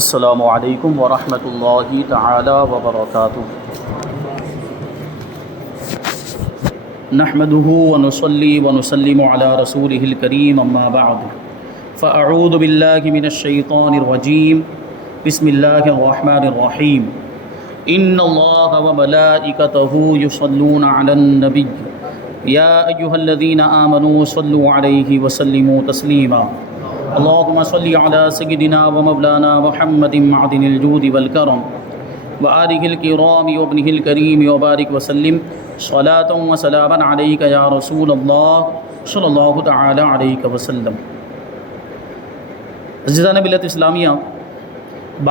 السلام علیکم ورحمۃ اللہ تعالی وبرکاتہ۔ نحمده ونصلي ونسلم على رسوله الكريم اما بعد فاعوذ باللہ من الشیطان الرجیم بسم اللہ الرحمن الرحیم ان اللہ وملائکتہ یصلون علی النبی یا ایہا الذین آمنوا صلوا علیہ وسلموا تسلیما اللهم صل على سيدنا ومولانا محمد معدن الجود والكرم وآله الكرام وابنه الكريم وبارك وسلم صلاة وسلاما عليك يا رسول الله صلی اللہ تعالی علیہ وسلم۔ عزیزان ملت اسلامیہ،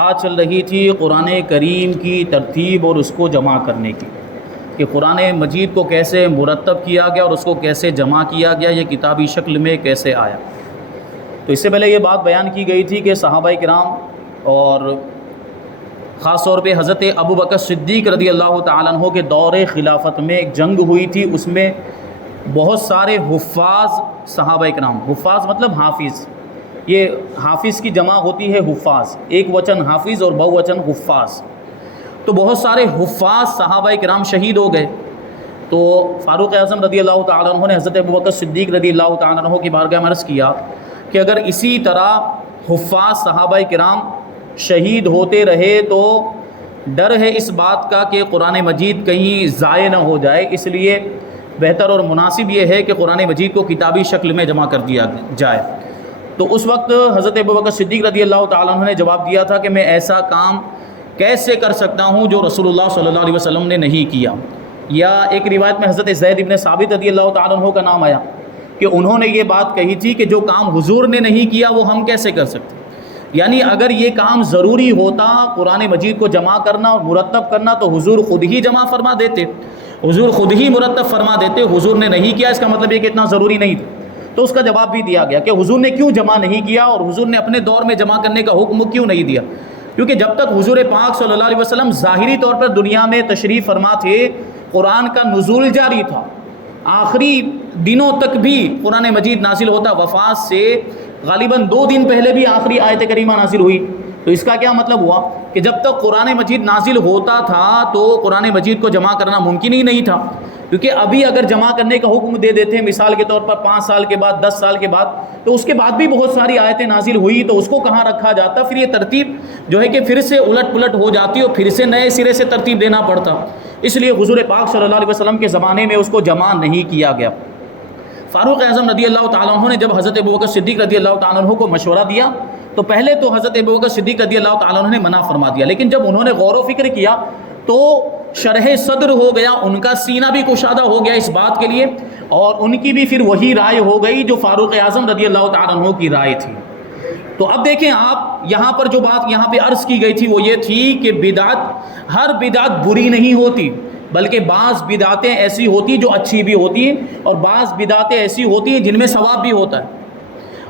بات چل رہی تھی قرآن کریم کی ترتیب اور اس کو جمع کرنے کی، کہ قرآن مجید کو کیسے مرتب کیا گیا اور اس کو کیسے جمع کیا گیا، یہ کتابی شکل میں کیسے آیا۔ تو اس سے پہلے یہ بات بیان کی گئی تھی کہ صحابہ کرام اور خاص طور پہ حضرت ابو بکر صدیق رضی اللہ تعالیٰ عنہ کے دور خلافت میں ایک جنگ ہوئی تھی، اس میں بہت سارے حفاظ صحابہ کرام، حفاظ مطلب حافظ، یہ حافظ کی جمع ہوتی ہے حفاظ، ایک وچن حافظ اور بہو وچن حفاظ، تو بہت سارے حفاظ صحابہ کرام شہید ہو گئے۔ تو فاروق اعظم رضی اللہ تعالیٰ عنہ نے حضرت ابو بکر صدیق رضی اللہ تعالیٰ عنہ کی بارگاہ میں عرض کیا کہ اگر اسی طرح حفاظ صحابہ کرام شہید ہوتے رہے تو ڈر ہے اس بات کا کہ قرآن مجید کہیں ضائع نہ ہو جائے، اس لیے بہتر اور مناسب یہ ہے کہ قرآن مجید کو کتابی شکل میں جمع کر دیا جائے۔ تو اس وقت حضرت ابو بکر صدیق رضی اللہ تعالیٰ عنہ نے جواب دیا تھا کہ میں ایسا کام کیسے کر سکتا ہوں جو رسول اللہ صلی اللہ علیہ وسلم نے نہیں کیا۔ یا ایک روایت میں حضرت زید بن ثابت رضی اللہ تعالیٰ عنہ کا نام آیا کہ انہوں نے یہ بات کہی تھی کہ جو کام حضور نے نہیں کیا وہ ہم کیسے کر سکتے، یعنی اگر یہ کام ضروری ہوتا قرآن مجید کو جمع کرنا اور مرتب کرنا تو حضور خود ہی جمع فرما دیتے، حضور خود ہی مرتب فرما دیتے، حضور نے نہیں کیا، اس کا مطلب یہ کہ اتنا ضروری نہیں تھا۔ تو اس کا جواب بھی دیا گیا کہ حضور نے کیوں جمع نہیں کیا اور حضور نے اپنے دور میں جمع کرنے کا حکم کیوں نہیں دیا، کیونکہ جب تک حضور پاک صلی اللہ علیہ وسلم ظاہری طور پر دنیا میں تشریف فرما تھے قرآن کا نزول جاری تھا، آخری دنوں تک بھی قرآن مجید نازل ہوتا، وفات سے غالباً 2 دن پہلے بھی آخری آیت کریمہ نازل ہوئی۔ تو اس کا کیا مطلب ہوا کہ جب تک قرآن مجید نازل ہوتا تھا تو قرآن مجید کو جمع کرنا ممکن ہی نہیں تھا، کیونکہ ابھی اگر جمع کرنے کا حکم دے دیتے ہیں مثال کے طور پر 5 سال کے بعد 10 سال کے بعد، تو اس کے بعد بھی بہت ساری آیتیں نازل ہوئی تو اس کو کہاں رکھا جاتا، پھر یہ ترتیب جو ہے کہ پھر سے الٹ پلٹ ہو جاتی اور پھر سے نئے سرے سے ترتیب دینا پڑتا، اس لیے حضور پاک صلی اللہ علیہ وسلم کے زمانے میں اس کو جمع نہیں کیا گیا۔ فاروق اعظم رضی اللہ تعالیٰ عنہ نے جب حضرت ابو بکر صدیق رضی اللہ تعالیٰ عنہ کو مشورہ دیا تو پہلے تو حضرت ابو بکر صدیق رضی اللہ تعالیٰ عنہ نے منع فرما دیا، لیکن جب انہوں نے غور و فکر کیا تو شرح صدر ہو گیا، ان کا سینہ بھی کشادہ ہو گیا اس بات کے لیے، اور ان کی بھی پھر وہی رائے ہو گئی جو فاروق اعظم رضی اللہ تعالیٰ عنہ کی رائے تھی۔ تو اب دیکھیں آپ، یہاں پر جو بات یہاں پہ عرض کی گئی تھی وہ یہ تھی کہ بدعت، ہر بدعت بری نہیں ہوتی، بلکہ بعض بدعتیں ایسی ہوتی جو اچھی بھی ہوتی ہیں اور بعض بدعتیں ایسی ہوتی ہیں جن میں ثواب بھی ہوتا ہے۔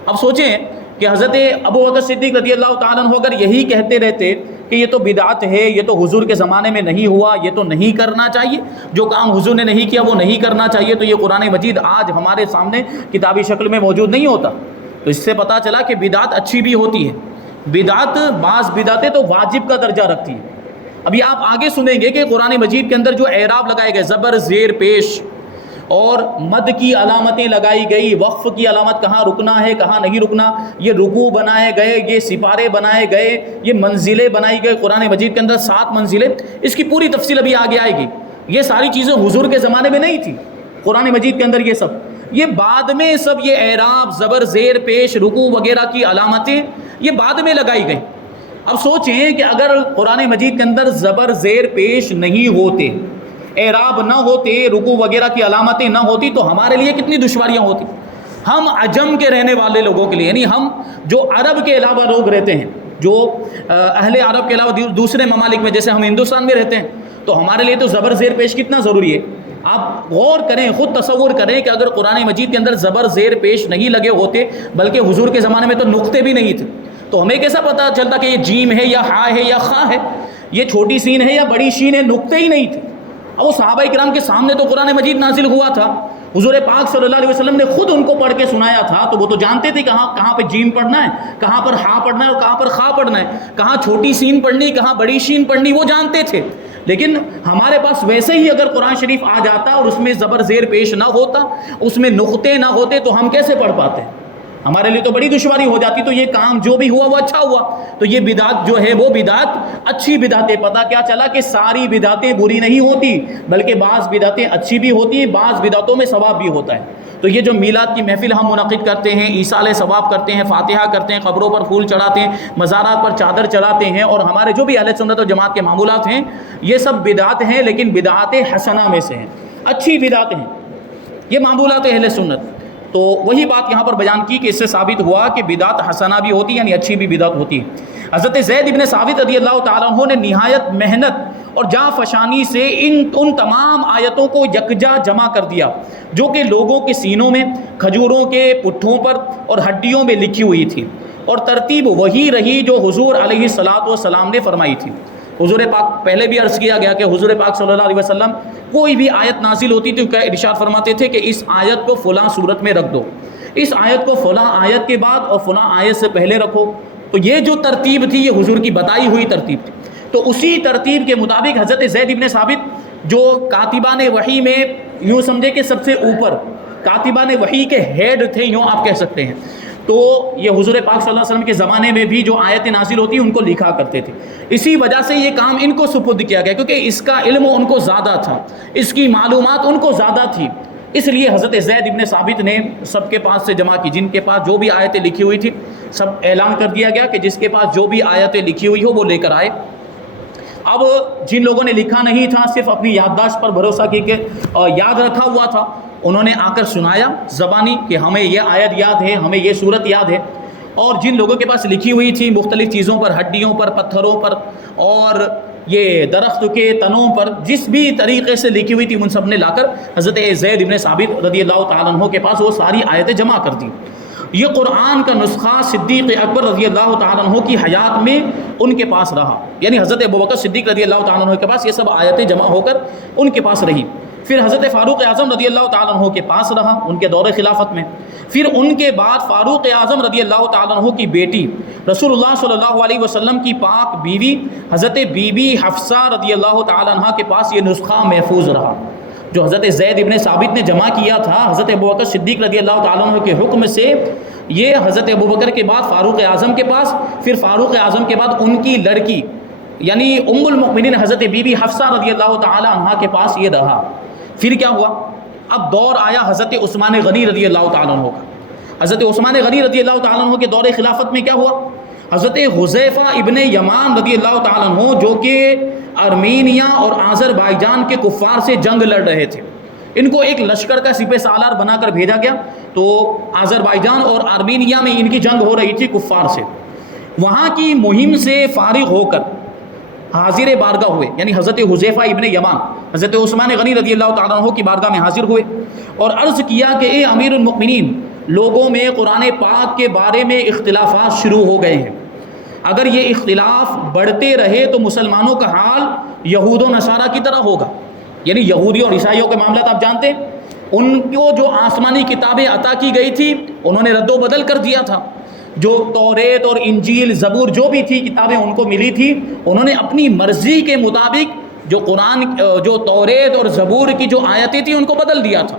اب سوچیں کہ حضرت ابو بکر صدیق رضی اللہ تعالیٰ عنہ اگر یہی کہتے رہتے کہ یہ تو بدعت ہے، یہ تو حضور کے زمانے میں نہیں ہوا، یہ تو نہیں کرنا چاہیے، جو کام حضور نے نہیں کیا وہ نہیں کرنا چاہیے، تو یہ قرآن مجید آج ہمارے سامنے کتابی شکل میں موجود نہیں ہوتا۔ تو اس سے پتہ چلا کہ بدعت اچھی بھی ہوتی ہے، بدعت، بعض بدعتیں تو واجب کا درجہ رکھتی ہیں۔ ابھی آپ آگے سنیں گے کہ قرآن مجید کے اندر جو اعراب لگائے گئے، زبر زیر پیش اور مد کی علامتیں لگائی گئی، وقف کی علامت کہاں رکنا ہے کہاں نہیں رکنا، یہ رکوع بنائے گئے، یہ سپارے بنائے گئے، یہ منزلیں بنائی گئی قرآن مجید کے اندر 7 منزلیں، اس کی پوری تفصیل ابھی آگے آئے گی۔ یہ ساری چیزیں حضور کے زمانے میں نہیں تھی قرآن مجید کے اندر، یہ بعد میں سب یہ اعراب، زبر زیر پیش، رکوع وغیرہ کی علامتیں یہ بعد میں لگائی گئی۔ اب سوچیں کہ اگر قرآن مجید کے اندر زبر زیر پیش نہیں ہوتے، اعراب نہ ہوتے، رکوع وغیرہ کی علامتیں نہ ہوتی تو ہمارے لیے کتنی دشواریاں ہوتی، ہم عجم کے رہنے والے لوگوں کے لیے، یعنی ہم جو عرب کے علاوہ لوگ رہتے ہیں، جو اہل عرب کے علاوہ دوسرے ممالک میں جیسے ہم ہندوستان میں رہتے ہیں، تو ہمارے لیے تو زبر زیر پیش کتنا ضروری ہے۔ آپ غور کریں، خود تصور کریں کہ اگر قرآن مجید کے اندر زبر زیر پیش نہیں لگے ہوتے، بلکہ حضور کے زمانے میں تو نقطے بھی نہیں تھے، تو ہمیں کیسا پتہ چلتا کہ یہ جیم ہے یا ہا ہے یا خا ہے، یہ چھوٹی سین ہے یا بڑی شین ہے، نقطے ہی نہیں تھے۔ اب وہ صحابہ کرام کے سامنے تو قرآن مجید نازل ہوا تھا، حضور پاک صلی اللہ علیہ وسلم نے خود ان کو پڑھ کے سنایا تھا، تو وہ تو جانتے تھے کہاں پہ جیم پڑھنا ہے، کہاں پر ہا پڑھنا ہے اور کہاں پر خا پڑھنا ہے، کہاں چھوٹی سین پڑھنی کہاں بڑی شین پڑھنی، وہ جانتے تھے۔ لیکن ہمارے پاس ویسے ہی اگر قرآن شریف آ جاتا اور اس میں زبر زیر پیش نہ ہوتا، اس میں نقطے نہ ہوتے، تو ہم کیسے پڑھ پاتے؟ ہمارے لیے تو بڑی دشواری ہو جاتی۔ تو یہ کام جو بھی ہوا وہ اچھا ہوا۔ تو یہ بدعت جو ہے وہ بدعت اچھی بدعتیں، پتہ کیا چلا کہ ساری بدعتیں بری نہیں ہوتی، بلکہ بعض بدعتیں اچھی بھی ہوتی ہیں، بعض بدعتوں میں ثواب بھی ہوتا ہے۔ تو یہ جو میلاد کی محفل ہم منعقد کرتے ہیں، ایصال ثواب کرتے ہیں، فاتحہ کرتے ہیں، قبروں پر پھول چڑھاتے ہیں، مزارات پر چادر چڑھاتے ہیں، اور ہمارے جو بھی اہل سنت و جماعت کے معمولات ہیں، یہ سب بدعت ہیں، لیکن بدعت حسنہ میں سے ہیں، اچھی بدعت ہیں، یہ معمولات اہل سنت۔ تو وہی بات یہاں پر بیان کی کہ اس سے ثابت ہوا کہ بدعت حسنہ بھی ہوتی ہے، یعنی اچھی بھی بدعت ہوتی ہے۔ حضرت زید ابن ثابت رضی اللہ تعالیٰ عنہ نے نہایت محنت اور جاں فشانی سے ان تمام آیتوں کو یکجا جمع کر دیا جو کہ لوگوں کے سینوں میں، کھجوروں کے پٹھوں پر اور ہڈیوں میں لکھی ہوئی تھی، اور ترتیب وہی رہی جو حضور علیہ الصلاۃ والسلام نے فرمائی تھی۔ حضور پاک، پہلے بھی عرض کیا گیا کہ حضور پاک صلی اللہ علیہ وسلم کوئی بھی آیت نازل ہوتی تھی تو ارشاد فرماتے تھے کہ اس آیت کو فلاں صورت میں رکھ دو، اس آیت کو فلاں آیت کے بعد اور فلاں آیت سے پہلے رکھو۔ تو یہ جو ترتیب تھی یہ حضور کی بتائی ہوئی ترتیب تھی۔ تو اسی ترتیب کے مطابق حضرت زید ابن ثابت جو کاتبان وحی میں یوں سمجھے کہ سب سے اوپر کاتبان وحی کے ہیڈ تھے، یوں آپ کہہ سکتے ہیں، تو یہ حضور پاک صلی اللہ علیہ وسلم کے زمانے میں بھی جو آیتیں نازل ہوتی ان کو لکھا کرتے تھے۔ اسی وجہ سے یہ کام ان کو سپرد کیا گیا، کیونکہ اس کا علم ان کو زیادہ تھا، اس کی معلومات ان کو زیادہ تھی، اس لیے حضرت زید ابن ثابت نے سب کے پاس سے جمع کی، جن کے پاس جو بھی آیتیں لکھی ہوئی تھی سب اعلان کر دیا گیا کہ جس کے پاس جو بھی آیتیں لکھی ہوئی ہو وہ لے کر آئے۔ اب جن لوگوں نے لکھا نہیں تھا، صرف اپنی یادداشت پر بھروسہ کی کہ یاد رکھا ہوا تھا، انہوں نے آ کر سنایا زبانی کہ ہمیں یہ آیت یاد ہے، ہمیں یہ صورت یاد ہے۔ اور جن لوگوں کے پاس لکھی ہوئی تھی مختلف چیزوں پر، ہڈیوں پر، پتھروں پر اور یہ درخت کے تنوں پر، جس بھی طریقے سے لکھی ہوئی تھی ان سب نے لا کر حضرت زید ابن ثابت رضی اللہ تعالیٰ عنہ کے پاس وہ ساری آیتیں جمع کر دیں۔ یہ قرآن کا نسخہ صدیق اکبر رضی اللہ تعالیٰ عنہ کی حیات میں ان کے پاس رہا، یعنی حضرت ابوبکر صدیق رضی اللہ تعالیٰ عنہ کے پاس یہ سب آیتیں جمع ہو کر ان کے پاس رہی۔ پھر حضرت فاروق اعظم رضی اللہ تعالیٰ عنہ کے پاس رہا ان کے دور خلافت میں۔ پھر ان کے بعد فاروق اعظم رضی اللہ تعالیٰ عنہ کی بیٹی رسول اللہ صلی اللہ علیہ وسلم کی پاک بیوی حضرت بی بی حفصہ رضی اللہ تعالیٰ عنہ کے پاس یہ نسخہ محفوظ رہا، جو حضرت زید ابن ثابت نے جمع کیا تھا حضرت ابوبکر صدیق رضی اللہ تعالیٰ عنہ کے حکم سے۔ یہ حضرت ابوبکر کے بعد فاروق اعظم کے پاس، پھر فاروق اعظم کے بعد ان کی لڑکی یعنی ام المؤمنین حضرت بی بی حفصہ رضی اللہ تعالیٰ عنہ کے پاس یہ رہا۔ پھر کیا ہوا؟ اب دور آیا حضرت عثمان غنی رضی اللہ تعالیٰ عنہ کا۔ حضرت عثمان غنی رضی اللہ تعالیٰ عنہ کے دور خلافت میں کیا ہوا؟ حضرت حذیفہ ابن یمان رضی اللہ تعالیٰ عنہ جو کہ ارمینیا اور آذربائیجان کے کفار سے جنگ لڑ رہے تھے، ان کو ایک لشکر کا سپہ سالار بنا کر بھیجا گیا۔ تو آذربائیجان اور آرمینیا میں ان کی جنگ ہو رہی تھی کفار سے، وہاں کی مہم سے فارغ ہو کر حاضر بارگاہ ہوئے، یعنی حضرت حذیفہ ابن یمان حضرت عثمان غنی رضی اللہ تعالیٰ عنہ کی بارگاہ میں حاضر ہوئے اور عرض کیا کہ اے امیر المؤمنین، لوگوں میں قرآن پاک کے بارے میں اختلافات شروع ہو گئے ہیں، اگر یہ اختلاف بڑھتے رہے تو مسلمانوں کا حال یہود و نصارہ کی طرح ہوگا۔ یعنی یہودی اور عیسائیوں کے معاملات آپ جانتے ہیں، ان کو جو آسمانی کتابیں عطا کی گئی تھی انہوں نے رد و بدل کر دیا تھا، جو توریت اور انجیل زبور جو بھی تھی کتابیں ان کو ملی تھی، انہوں نے اپنی مرضی کے مطابق جو قرآن جو توریت اور زبور کی جو آیتیں تھیں ان کو بدل دیا تھا،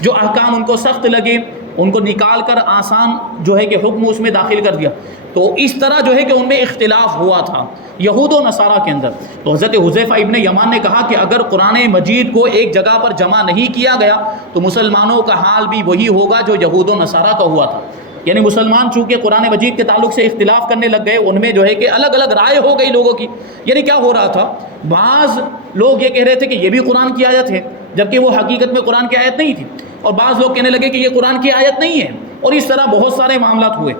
جو احکام ان کو سخت لگے ان کو نکال کر آسان جو ہے کہ حکم اس میں داخل کر دیا۔ تو اس طرح جو ہے کہ ان میں اختلاف ہوا تھا یہود و نصارہ کے اندر۔ تو حضرت حذیفہ ابن یمان نے کہا کہ اگر قرآن مجید کو ایک جگہ پر جمع نہیں کیا گیا تو مسلمانوں کا حال بھی وہی ہوگا جو یہود و نصارہ کا ہوا تھا۔ یعنی مسلمان چونکہ قرآن مجید کے تعلق سے اختلاف کرنے لگ گئے، ان میں جو ہے کہ الگ الگ رائے ہو گئی لوگوں کی۔ یعنی کیا ہو رہا تھا، بعض لوگ یہ کہہ رہے تھے کہ یہ بھی قرآن کی آیت ہے جبکہ وہ حقیقت میں قرآن کی آیت نہیں تھی، اور بعض لوگ کہنے لگے کہ یہ قرآن کی آیت نہیں ہے، اور اس طرح بہت سارے معاملات ہوئے۔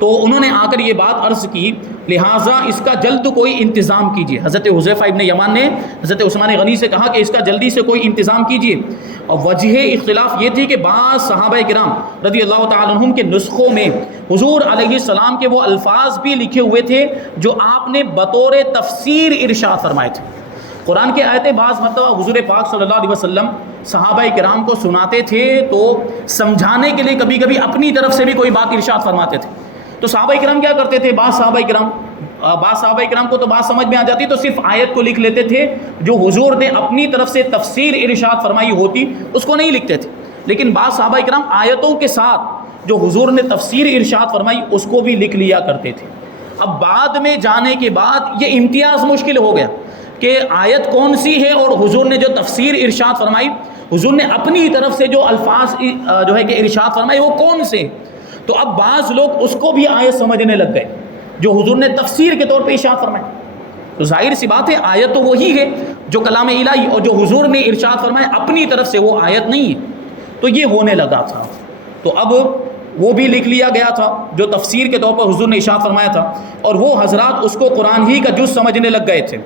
تو انہوں نے آ کر یہ بات عرض کی، لہٰذا اس کا جلد کوئی انتظام کیجیے۔ حضرت حذیفہ ابن یمان نے حضرت عثمان غنی سے کہا کہ اس کا جلدی سے کوئی انتظام کیجیے۔ اور وجہ اختلاف یہ تھی کہ بعض صحابہ کرام رضی اللہ تعالیٰ عنہم کے نسخوں میں حضور علیہ السلام کے وہ الفاظ بھی لکھے ہوئے تھے جو آپ نے بطور تفسیر ارشاد فرمائے تھے، قرآن کی آیتیں بعض مرتبہ حضور پاک صلی اللہ علیہ وسلم صحابہ کرام کو سناتے تھے تو سمجھانے کے لیے کبھی کبھی اپنی طرف سے بھی کوئی بات ارشاد فرماتے تھے. تو صحابہ کرام کیا کرتے تھے؟ بعض صحابہ کرام کو تو بات سمجھ میں آ جاتی تو صرف آیت کو لکھ لیتے تھے، جو حضور نے اپنی طرف سے تفسیر ارشاد فرمائی ہوتی اس کو نہیں لکھتے تھے. لیکن بعض صحابہ کرام آیتوں کے ساتھ جو حضور نے تفسیر ارشاد فرمائی اس کو بھی لکھ لیا کرتے تھے. اب بعد میں جانے کے بعد یہ امتیاز مشکل ہو گیا کہ آیت کون سی ہے اور حضور نے جو تفسیر ارشاد فرمائی، حضور نے اپنی طرف سے جو الفاظ جو ہے کہ ارشاد فرمائی وہ کون سے. تو اب بعض لوگ اس کو بھی آیت سمجھنے لگ گئے جو حضور نے تفسیر کے طور پہ ارشاد فرمائی. تو ظاہر سی بات ہے آیت تو وہی ہے جو کلام الہی، اور جو حضور نے ارشاد فرمایا اپنی طرف سے وہ آیت نہیں ہے. تو یہ ہونے لگا تھا. تو اب وہ بھی لکھ لیا گیا تھا جو تفسیر کے طور پر حضور نے ارشاد فرمایا تھا، اور وہ حضرات اس کو قرآن ہی کا جز سمجھنے لگ گئے تھے،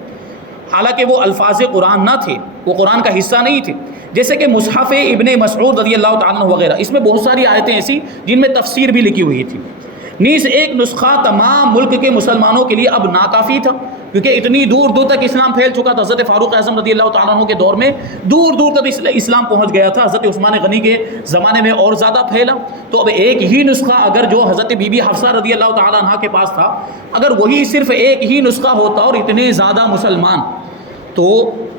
حالانکہ وہ الفاظ قرآن نہ تھے، وہ قرآن کا حصہ نہیں تھے. جیسے کہ مصحف ابن مسعود رضی اللہ تعالیٰ عنہ وغیرہ، اس میں بہت ساری آیتیں ایسی جن میں تفسیر بھی لکھی ہوئی تھی. نیز ایک نسخہ تمام ملک کے مسلمانوں کے لیے اب ناکافی تھا، کیونکہ اتنی دور دور تک اسلام پھیل چکا تھا. حضرت فاروق اعظم رضی اللہ تعالیٰ عنہ کے دور میں دور دور تک اسلام پہنچ گیا تھا. حضرت عثمان غنی کے زمانے میں اور زیادہ پھیلا. تو اب ایک ہی نسخہ اگر جو حضرت بی بی حفصہ رضی اللہ تعالیٰ عنہ کے پاس تھا، اگر وہی صرف ایک ہی نسخہ ہوتا اور اتنے زیادہ مسلمان، تو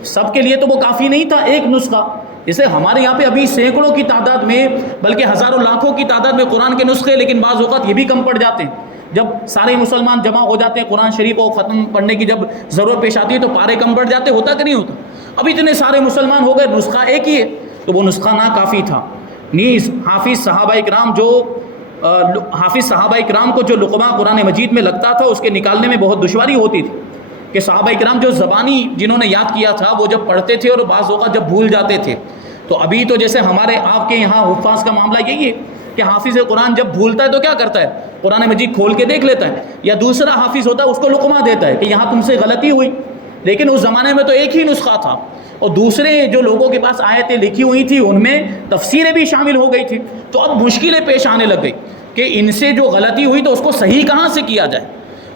سب کے لیے تو وہ کافی نہیں تھا ایک نسخہ. جیسے ہمارے یہاں پہ ابھی سینکڑوں کی تعداد میں، بلکہ ہزاروں لاکھوں کی تعداد میں قرآن کے نسخے، لیکن بعض اوقات یہ بھی کم پڑ جاتے ہیں. جب سارے مسلمان جمع ہو جاتے ہیں قرآن شریف کو ختم پڑھنے کی جب ضرورت پیش آتی ہے تو پارے کم پڑ جاتے، ہوتا کہ نہیں ہوتا؟ اب اتنے سارے مسلمان ہو گئے، نسخہ ایک ہی ہے، تو وہ نسخہ ناکافی تھا. نیز حافظ صحابہ کرام کو جو لقمہ قرآن مجید میں لگتا تھا اس کے نکالنے میں بہت دشواری ہوتی تھی، کہ صحابہ کرام جو زبانی جنہوں نے یاد کیا تھا وہ جب پڑھتے تھے اور بعض اوقات جب بھول جاتے تھے. تو ابھی تو جیسے ہمارے آپ کے یہاں حفاظ کا معاملہ یہی ہے کہ حافظ قرآن جب بھولتا ہے تو کیا کرتا ہے؟ قرآن مجید کھول کے دیکھ لیتا ہے، یا دوسرا حافظ ہوتا ہے اس کو لقمہ دیتا ہے کہ یہاں تم سے غلطی ہوئی. لیکن اس زمانے میں تو ایک ہی نسخہ تھا، اور دوسرے جو لوگوں کے پاس آیتیں لکھی ہوئی تھی ان میں تفسیریں بھی شامل ہو گئی تھی. تو اب مشکلیں پیش آنے لگ گئی کہ ان سے جو غلطی ہوئی تو اس کو صحیح کہاں سے کیا جائے،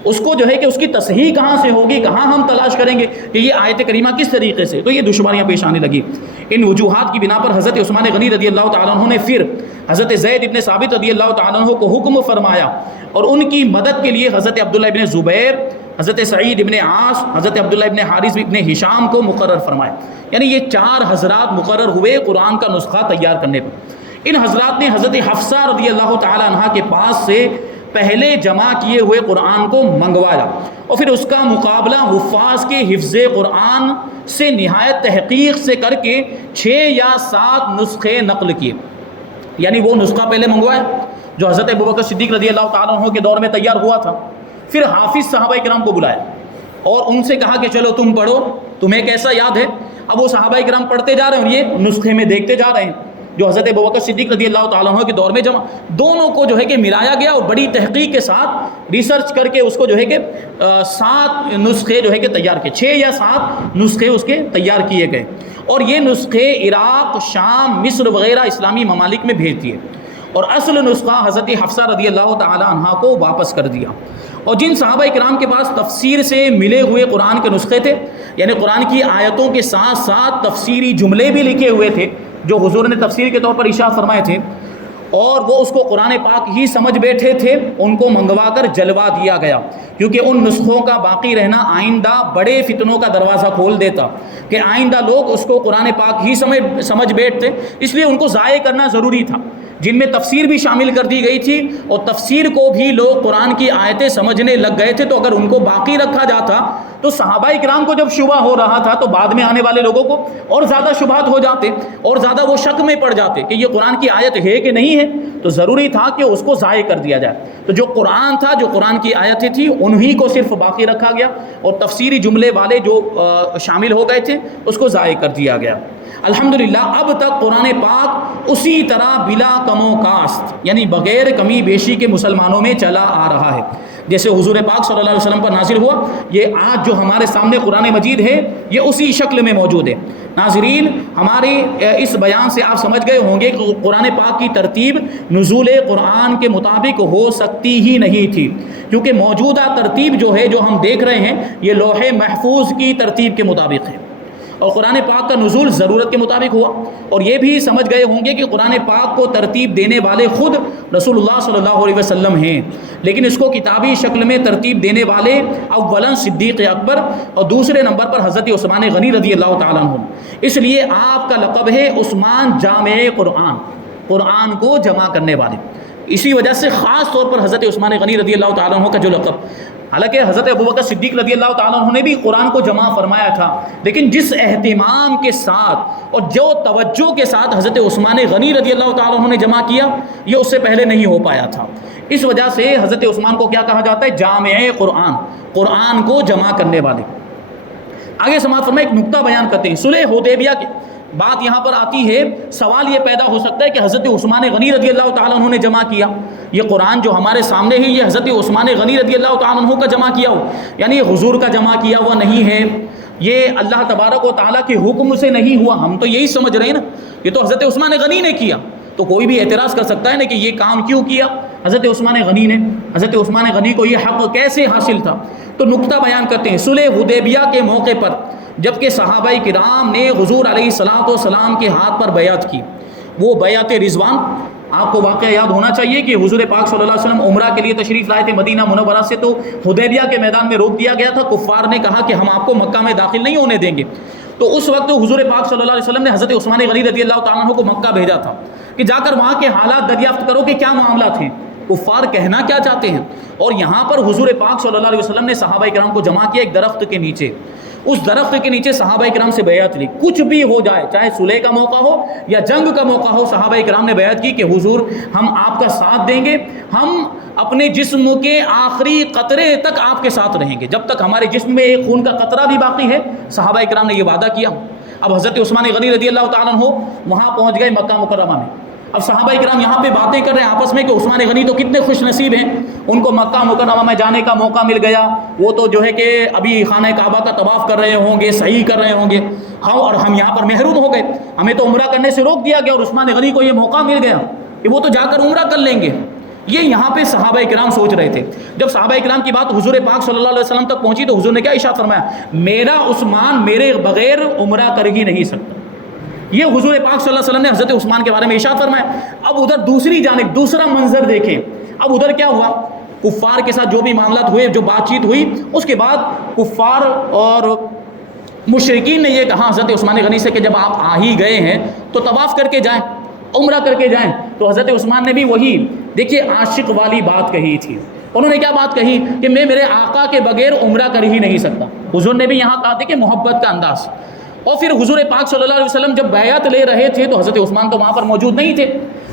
اس کو جو ہے کہ اس کی تصحیح کہاں سے ہوگی، کہاں ہم تلاش کریں گے کہ یہ آیت کریمہ کس طریقے سے. تو یہ دشواریاں پیش آنے لگی. ان وجوہات کی بنا پر حضرت عثمان غنی رضی اللہ تعالیٰ عنہ نے پھر حضرت زید ابن ثابت رضی اللہ تعالیٰ عنہ کو حکم فرمایا، اور ان کی مدد کے لیے حضرت عبداللہ ابن زبیر، حضرت سعید ابن عاص، حضرت عبداللہ ابن حارث ابن ہشام کو مقرر فرمایا. یعنی یہ 4 حضرات مقرر ہوئے قرآن کا نسخہ تیار کرنے پر. ان حضرات نے حضرت حفصہ رضی اللہ تعالیٰ عنہ کے پاس سے پہلے جمع کیے ہوئے قرآن کو منگوایا، اور پھر اس کا مقابلہ حفاظ کے حفظ قرآن سے نہایت تحقیق سے کر کے 6 یا 7 نسخے نقل کیے. یعنی وہ نسخہ پہلے منگوایا جو حضرت ابوبکر صدیق رضی اللہ تعالیٰ عنہ کے دور میں تیار ہوا تھا. پھر حافظ صحابہ کرام کو بلایا اور ان سے کہا کہ چلو تم پڑھو، تمہیں کیسا یاد ہے. اب وہ صحابہ کرام پڑھتے جا رہے ہیں اور یہ نسخے میں دیکھتے جا رہے ہیں جو حضرت ابوبکر صدیق رضی اللہ تعالیٰ عنہ کے دور میں جمع. دونوں کو جو ہے کہ ملایا گیا اور بڑی تحقیق کے ساتھ ریسرچ کر کے اس کو جو ہے کہ 7 نسخے جو ہے کہ تیار کیے، 6 یا 7 نسخے اس کے تیار کیے گئے. اور یہ نسخے عراق، شام، مصر وغیرہ اسلامی ممالک میں بھیج دیے، اور اصل نسخہ حضرت حفصہ رضی اللہ تعالیٰ عنہ کو واپس کر دیا. اور جن صحابہ کرام کے پاس تفسیر سے ملے ہوئے قرآن کے نسخے تھے، یعنی قرآن کی آیتوں کے ساتھ ساتھ تفسیری جملے بھی لکھے ہوئے تھے جو حضور نے تفسیر کے طور پر ارشاد فرمائے تھے، اور وہ اس کو قرآن پاک ہی سمجھ بیٹھے تھے، ان کو منگوا کر جلوا دیا گیا، کیونکہ ان نسخوں کا باقی رہنا آئندہ بڑے فتنوں کا دروازہ کھول دیتا کہ آئندہ لوگ اس کو قرآن پاک ہی سمجھ بیٹھتے. اس لیے ان کو ضائع کرنا ضروری تھا، جن میں تفسیر بھی شامل کر دی گئی تھی، اور تفسیر کو بھی لوگ قرآن کی آیتیں سمجھنے لگ گئے تھے. تو اگر ان کو باقی رکھا جاتا تو صحابہ کرام کو جب شبہ ہو رہا تھا تو بعد میں آنے والے لوگوں کو اور زیادہ شبہات ہو جاتے اور زیادہ وہ شک میں پڑ جاتے کہ یہ قرآن کی آیت ہے کہ نہیں ہے. تو ضروری تھا کہ اس کو ضائع کر دیا جائے. تو جو قرآن تھا، جو قرآن کی آیتیں تھیں، انہی کو صرف باقی رکھا گیا، اور تفسیری جملے والے جو شامل ہو گئے تھے اس کو ضائع کر دیا گیا. الحمدللہ اب تک قرآن پاک اسی طرح بلا کم و کاست، یعنی بغیر کمی بیشی کے مسلمانوں میں چلا آ رہا ہے جیسے حضور پاک صلی اللہ علیہ وسلم پر نازل ہوا. یہ آج جو ہمارے سامنے قرآن مجید ہے یہ اسی شکل میں موجود ہے. ناظرین، ہمارے اس بیان سے آپ سمجھ گئے ہوں گے کہ قرآن پاک کی ترتیب نزول قرآن کے مطابق ہو سکتی ہی نہیں تھی، کیونکہ موجودہ ترتیب جو ہے، جو ہم دیکھ رہے ہیں، یہ لوح محفوظ کی ترتیب کے مطابق ہے. اور قرآن پاک کا نزول ضرورت کے مطابق ہوا، اور یہ بھی سمجھ گئے ہوں گے کہ قرآن پاک کو ترتیب دینے والے خود رسول اللہ صلی اللہ علیہ وسلم ہیں، لیکن اس کو کتابی شکل میں ترتیب دینے والے اولاً صدیق اکبر اور دوسرے نمبر پر حضرت عثمان غنی رضی اللہ تعالیٰ عنہ، اس لیے آپ کا لقب ہے عثمان جامع قرآن، قرآن کو جمع کرنے والے۔ اسی وجہ سے خاص طور پر حضرت عثمان غنی رضی اللہ تعالیٰ عنہ کا جو لقب، حالانکہ حضرت ابوبکر صدیق رضی اللہ تعالیٰ عنہ نے بھی قرآن کو جمع فرمایا تھا، لیکن جس اہتمام کے ساتھ اور جو توجہ کے ساتھ حضرت عثمان غنی رضی اللہ تعالیٰ عنہ نے جمع کیا، یہ اس سے پہلے نہیں ہو پایا تھا۔ اس وجہ سے حضرت عثمان کو کیا کہا جاتا ہے؟ جامع قرآن، قرآن کو جمع کرنے والے۔ آگے سماعت فرمائیں، ایک نقطہ بیان کرتے ہیں۔ صلح حدیبیہ کی بات یہاں پر آتی ہے، سوال یہ پیدا ہو سکتا ہے کہ حضرت عثمان غنی رضی اللہ تعالیٰ عنہ نے جمع کیا، یہ قرآن جو ہمارے سامنے ہے یہ حضرت عثمان غنی رضی اللہ تعالیٰ عنہ کا جمع کیا ہو، یعنی یہ حضور کا جمع کیا ہوا نہیں ہے، یہ اللہ تبارک و تعالیٰ کے حکم سے نہیں ہوا، ہم تو یہی سمجھ رہے ہیں نا، یہ تو حضرت عثمان غنی نے کیا، تو کوئی بھی اعتراض کر سکتا ہے نا کہ یہ کام کیوں کیا حضرت عثمان غنی نے، حضرت عثمان غنی کو یہ حق کیسے حاصل تھا؟ تو نقطہ بیان کرتے ہیں۔ صلح حدیبیہ کے موقع پر جبکہ صحابہ کرام نے حضور علیہ الصلوۃ والسلام کے ہاتھ پر بیعت کی، وہ بیعت رضوان، آپ کو واقعہ یاد ہونا چاہیے کہ حضور پاک صلی اللہ علیہ وسلم عمرہ کے لیے تشریف لائے تھے مدینہ منورہ سے، تو حدیبیہ کے میدان میں روک دیا گیا تھا، کفار نے کہا کہ ہم آپ کو مکہ میں داخل نہیں ہونے دیں گے، تو اس وقت حضور پاک صلی اللہ علیہ وسلم نے حضرت عثمان غنی رضی اللہ تعالیٰ عنہ کو مکہ بھیجا تھا کہ جا کر وہاں کے حالات دریافت کرو کہ کیا معاملات ہیں، کفار کہنا کیا چاہتے ہیں، اور یہاں پر حضور پاک صلی اللہ علیہ وسلم نے صحابہ کرام کو جمع کیا ایک درخت کے نیچے، اس درخت کے نیچے صحابہ کرام سے بیعت لی، کچھ بھی ہو جائے، چاہے صلح کا موقع ہو یا جنگ کا موقع ہو، صحابہ کرام نے بیعت کی کہ حضور ہم آپ کا ساتھ دیں گے، ہم اپنے جسم کے آخری قطرے تک آپ کے ساتھ رہیں گے، جب تک ہمارے جسم میں ایک خون کا قطرہ بھی باقی ہے، صحابہ کرام نے یہ وعدہ کیا۔ اب حضرت عثمان غنی رضی اللہ تعالیٰ عنہ وہاں پہنچ گئے مکہ مکرمہ میں، اب صحابہ کرام یہاں پہ باتیں کر رہے ہیں آپس میں کہ عثمان غنی تو کتنے خوش نصیب ہیں، ان کو مکہ مکرمہ میں جانے کا موقع مل گیا، وہ تو جو ہے کہ ابھی خانہ کعبہ کا طواف کر رہے ہوں گے، صحیح کر رہے ہوں گے، ہم اور ہم یہاں پر محروم ہو گئے، ہمیں تو عمرہ کرنے سے روک دیا گیا، اور عثمان غنی کو یہ موقع مل گیا کہ وہ تو جا کر عمرہ کر لیں گے۔ یہ یہاں پہ صحابہ کرام سوچ رہے تھے۔ جب صحابہ کرام کی بات حضور پاک صلی اللہ علیہ وسلم تک پہنچی تو حضور نے کیا ارشاد فرمایا؟ میرا عثمان میرے بغیر عمرہ کر ہی نہیں سکتا، یہ حضور پاک صلی اللہ علیہ وسلم نے حضرت عثمان کے بارے میں ارشاد فرمایا۔ اب ادھر دوسری جانب دوسرا منظر دیکھیں، اب ادھر کیا ہوا، کفار کے ساتھ جو بھی معاملات ہوئے، جو بات چیت ہوئی، اس کے بعد کفار اور مشرکین نے یہ کہا حضرت عثمان غنی سے کہ جب آپ آ ہی گئے ہیں تو طواف کر کے جائیں، عمرہ کر کے جائیں۔ تو حضرت عثمان نے بھی وہی دیکھیے عاشق والی بات کہی تھی، انہوں نے کیا بات کہی کہ میں میرے آقا کے بغیر عمرہ کر ہی نہیں سکتا۔ حضور نے بھی یہاں کہا تھا کہ محبت کا انداز۔ اور پھر حضور پاک صلی اللہ علیہ وسلم جب بیعت لے رہے تھے تو حضرت عثمان تو وہاں پر موجود نہیں تھے،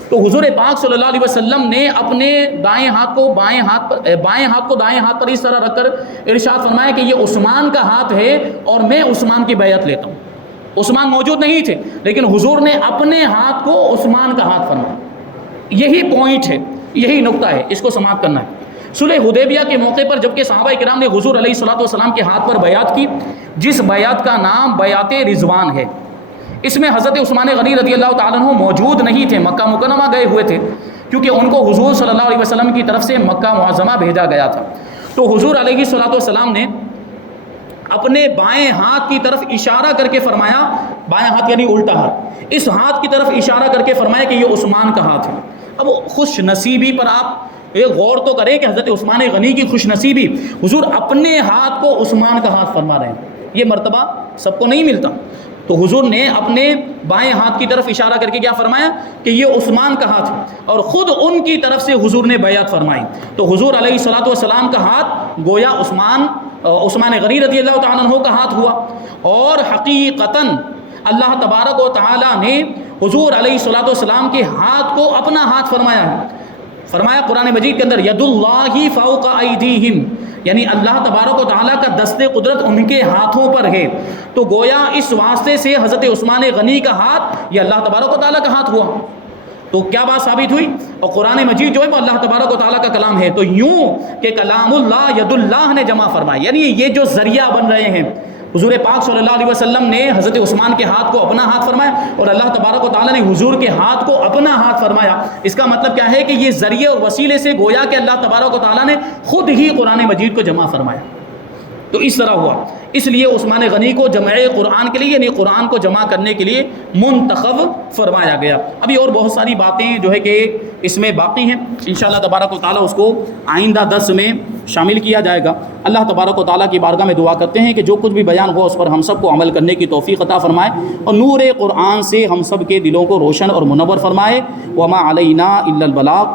تو حضور پاک صلی اللہ علیہ وسلم نے اپنے دائیں ہاتھ کو بائیں ہاتھ پر اس طرح رکھ کر ارشاد فرمایا کہ یہ عثمان کا ہاتھ ہے اور میں عثمان کی بیعت لیتا ہوں۔ عثمان موجود نہیں تھے لیکن حضور نے اپنے ہاتھ کو عثمان کا ہاتھ فرمایا۔ یہی پوائنٹ ہے، یہی نقطہ ہے، اس کو سماعت کرنا ہے۔ صلح حدیبیہ کے موقع پر جبکہ صحابہ کرام نے حضور علیہ الصلوۃ والسلام کے ہاتھ پر بیعت کی، جس بیعت کا نام بیعت رضوان ہے، اس میں حضرت عثمان غنی رضی اللہ تعالیٰ عنہ موجود نہیں تھے، مکہ مکرمہ گئے ہوئے تھے، کیونکہ ان کو حضور صلی اللہ علیہ وسلم کی طرف سے مکہ معظمہ بھیجا گیا تھا۔ تو حضور علیہ الصلوۃ والسلام نے اپنے بائیں ہاتھ کی طرف اشارہ کر کے فرمایا، بائیں ہاتھ یعنی الٹا ہاتھ، اس ہاتھ کی طرف اشارہ کر کے فرمایا کہ یہ عثمان کا ہاتھ ہے۔ اب خوش نصیبی پر آپ یہ غور تو کریں کہ حضرت عثمان غنی کی خوش نصیبی، حضور اپنے ہاتھ کو عثمان کا ہاتھ فرما رہے ہیں، یہ مرتبہ سب کو نہیں ملتا۔ تو حضور نے اپنے بائیں ہاتھ کی طرف اشارہ کر کے کیا فرمایا کہ یہ عثمان کا ہاتھ ہے، اور خود ان کی طرف سے حضور نے بیعت فرمائی۔ تو حضور علیہ الصلوۃ والسلام کا ہاتھ گویا عثمان غنی رضی اللہ تعالیٰ عنہ کا ہاتھ ہوا، اور حقیقتاً اللہ تبارک و تعالیٰ نے حضور علیہ الصلوۃ والسلام کے ہاتھ کو اپنا ہاتھ فرمایا ہے۔ فرمایا قرآن مجید کے اندر ید اللہ فوق ایدیہم، یعنی اللہ تبارک و تعالیٰ کا دست قدرت ان کے ہاتھوں پر ہے۔ تو گویا اس واسطے سے حضرت عثمان غنی کا ہاتھ یہ اللہ تبارک و تعالیٰ کا ہاتھ ہوا۔ تو کیا بات ثابت ہوئی؟ اور قرآن مجید جو ہے وہ اللہ تبارک و تعالیٰ کا کلام ہے، تو یوں کہ کلام اللہ ید اللہ نے جمع فرمایا، یعنی یہ جو ذریعہ بن رہے ہیں، حضور پاک صلی اللہ علیہ وسلم نے حضرت عثمان کے ہاتھ کو اپنا ہاتھ فرمایا، اور اللہ تبارک و تعالیٰ نے حضور کے ہاتھ کو اپنا ہاتھ فرمایا۔ اس کا مطلب کیا ہے کہ یہ ذریعے اور وسیلے سے گویا کہ اللہ تبارک و تعالیٰ نے خود ہی قرآن مجید کو جمع فرمایا۔ تو اس طرح ہوا، اس لیے عثمان غنی کو جمع قرآن کے لیے یعنی قرآن کو جمع کرنے کے لیے منتخب فرمایا گیا۔ ابھی اور بہت ساری باتیں جو ہے کہ اس میں باقی ہیں، انشاءاللہ تبارک و تعالیٰ اس کو آئندہ درس میں شامل کیا جائے گا۔ اللہ تبارک و تعالیٰ کی بارگاہ میں دعا کرتے ہیں کہ جو کچھ بھی بیان ہوا اس پر ہم سب کو عمل کرنے کی توفیق عطا فرمائے اور نور قرآن سے ہم سب کے دلوں کو روشن اور منور فرمائے۔ وما علینا الا البلاغ۔